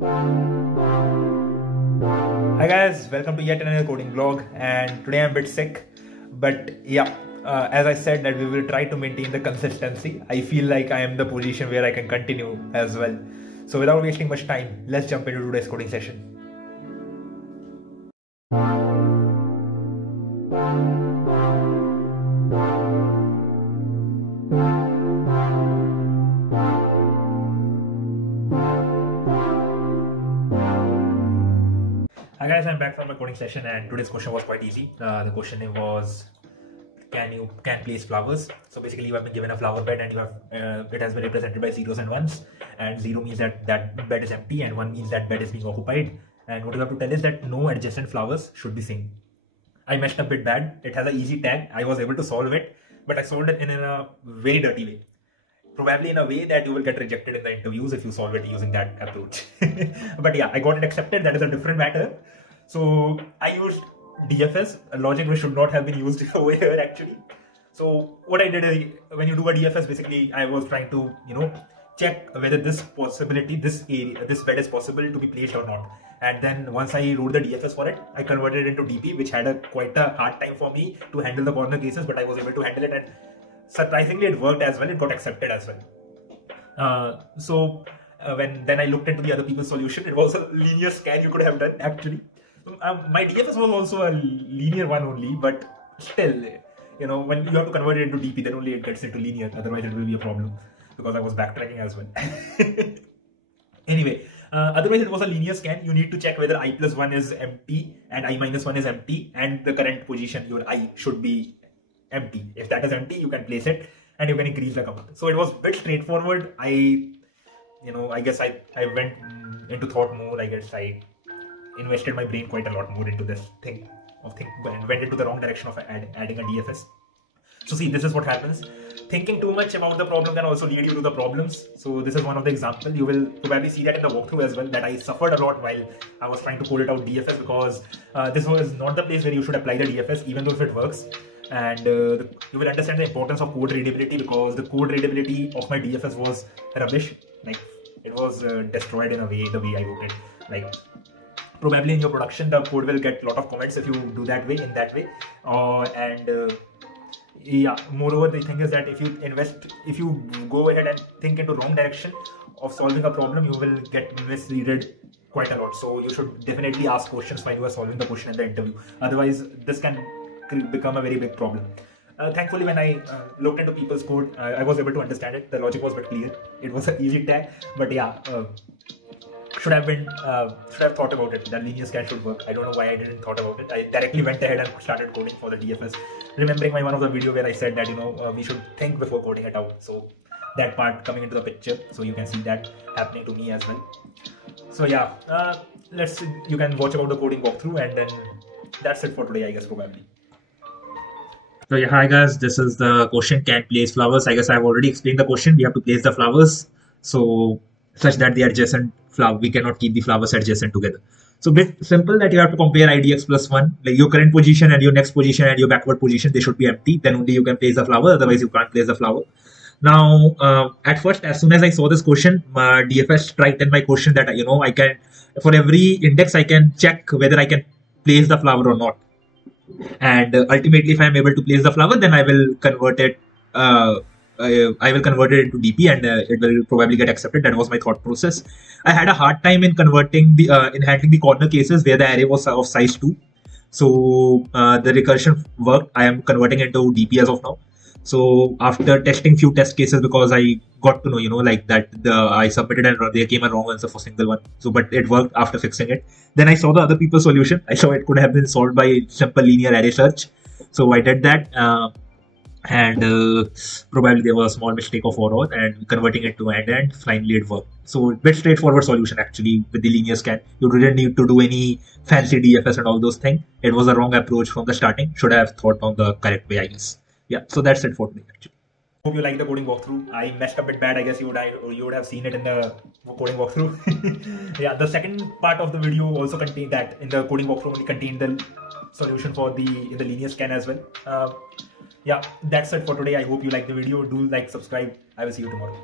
Hi guys, welcome to yet another coding vlog, and today I'm a bit sick, but yeah, as I said that we will try to maintain the consistency. I feel like I am in the position where I can continue as well. So without wasting much time, let's jump into today's coding session. Hi guys, I'm back from my coding session, and today's question was quite easy. The question was, can place flowers? So basically, you have been given a flower bed, and you have it has been represented by zeros and ones, and 0 means that bed is empty, and 1 means that bed is being occupied. And what you have to tell is that no adjacent flowers should be seen. I messed up a bit bad. It has an easy tag. I was able to solve it, but I solved it in a very dirty way. Probably in a way that you will get rejected in the interviews if you solve it using that approach. But yeah, I got it accepted. That is a different matter. So I used DFS, a logic which should not have been used over here actually. So what I did is, when you do a DFS, basically I was trying to, check whether this bed is possible to be placed or not. And then once I wrote the DFS for it, I converted it into DP, which had quite a hard time for me to handle the corner cases, but I was able to handle it, and surprisingly it worked as well. It got accepted as well. When I looked into the other people's solution, it was a linear scan you could have done actually. My DFS was also a linear one only, but still, when you have to convert it into DP, then only it gets into linear. Otherwise, it will be a problem, because I was backtracking as well. Anyway, otherwise it was a linear scan. You need to check whether I plus 1 is empty and I minus 1 is empty, and the current position, your I, should be empty. If that is empty, you can place it and you can increase the count. So it was a bit straightforward. I guess I went into thought mode. I guess I invested my brain quite a lot more into this thing and went into the wrong direction of adding a DFS. So see, this is what happens. Thinking too much about the problem can also lead you to the problems. So this is one of the examples. You will probably see that in the walkthrough as well, that I suffered a lot while I was trying to code it out DFS, because this was not the place where you should apply the DFS, even though if it works. And you will understand the importance of code readability, because the code readability of my DFS was rubbish. Like, it was destroyed in a way, the way I wrote it. Like, probably in your production, the code will get a lot of comments if you do that way, yeah, moreover, the thing is that if you go ahead and think into wrong direction of solving a problem, you will get misreaded quite a lot. So you should definitely ask questions while you are solving the question in the interview. Otherwise, this can become a very big problem. Thankfully, when I looked into people's code, I was able to understand it. The logic was a bit clear. It was an easy tag, but yeah, should have thought about it. The linear scan should work. I don't know why I didn't thought about it. I directly went ahead and started coding for the DFS, remembering one of the video where I said that we should think before coding it out. So that part coming into the picture, so you can see that happening to me as well. So yeah, you can watch about the coding walkthrough, and then that's it for today, I guess, probably. So yeah, hi guys, this is the question, can place flowers. I guess I've already explained the question. We have to place the flowers so such that the adjacent flower, we cannot keep the flowers adjacent together. So bit simple, that you have to compare IDX plus 1, like your current position and your next position and your backward position, they should be empty. Then only you can place the flower, otherwise you can't place the flower. Now, at first, as soon as I saw this question, my DFS tried in my question that, I can, for every index, I can check whether I can place the flower or not. And ultimately, if I'm able to place the flower, then I will convert it. I will convert it into DP, and it will probably get accepted. That was my thought process. I had a hard time in converting in handling the corner cases where the array was of size 2. So the recursion worked. I am converting it to DP as of now. So after testing few test cases, because I got to know, like that I submitted and there came a wrong answer for single one. So, but it worked after fixing it. Then I saw the other people's solution. I saw it could have been solved by simple linear array search. So I did that. And probably there was a small mistake of overall, and converting it to end, finally it worked. So a bit straightforward solution actually with the linear scan. You didn't need to do any fancy DFS and all those things. It was a wrong approach from the starting. Should have thought on the correct way, I guess. Yeah, so that's it for today actually. Hope you like the coding walkthrough. I messed up a bit bad. I guess you would have seen it in the coding walkthrough. Yeah, the second part of the video also contained that. In the coding walkthrough only contained the solution for the linear scan as well. Yeah, that's it for today. I hope you like the video. Do like, subscribe. I will see you tomorrow.